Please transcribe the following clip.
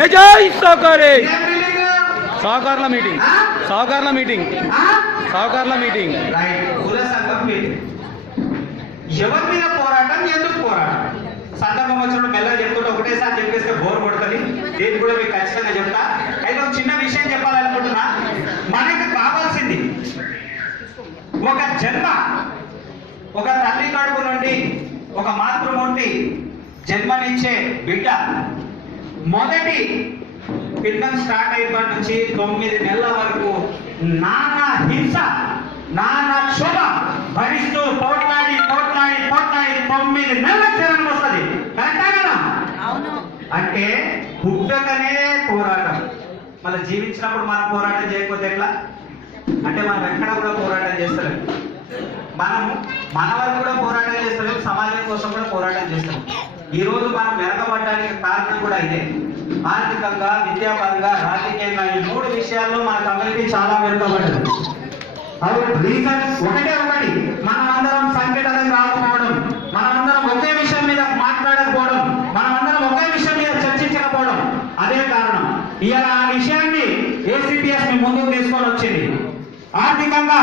జై జై సహకారే. సహకారుల meeting, సహకారుల meeting, సహకారుల meeting. కుల సంఘం మీటింగ్. ఎవరి మీద పోరాటం, ఎందుకు పోరాటం? సందర్భం వచ్చినప్పుడు మెల్లగా చెప్తుంటే ఒకటేసారి చెప్పేస్తే బోర్ కొడుతుంది. నేను కూడా మీకు ఖచ్చితంగా చెప్తా. అయితే ఒక చిన్న విషయం చెప్పాలనుకుంటున్నా. మనకి కావాల్సింది ఒక జన్మ. ఒక తల్లి కడుపు నుండి ఒక మాతృమూర్తి జన్మనిచ్చే బిడ్డ మొదటి పిండం స్టార్ట్ అయినప్పటి నుంచి 9 నెలల వరకు నానా హింస, నానా క్షోభ భరిస్తూ పోట్లాడి 9 నెలల జనం వస్తుంది. కరెక్టా కదా? అంటే పుట్టకనే పోరాటం. మళ్ళీ జీవించినప్పుడు మనం పోరాటం చేయకపోతే ఎట్లా? అంటే మనం ఎక్కడ కూడా పోరాటం చేస్తలేం. మనం మన వరకు కూడా పోరాటం చేస్తలేం, సమాజం కోసం కూడా పోరాటం చేస్తాం. ఈ రోజు మనం వెనకబడడానికి కారణం కూడా ఇదే. ఆర్థికంగా, విద్యాపరంగా, రాజకీయంగా ఈ 3 విషయాల్లో మన కమ్యూనిటీ చాలా వెనుకబడ్డది. అది రీజన్ ఒకటి. మనమందరం సంఘటన రాకపోవడం, మనమందరం ఒకే విషయం మీద మాట్లాడకపోవడం, మనమందరం ఒకే విషయం మీద చర్చించకపోవడం, అదే కారణం. ఇలా ఆ విషయాన్ని ACPS మీ ముందుకు తీసుకొని వచ్చింది. ఆర్థికంగా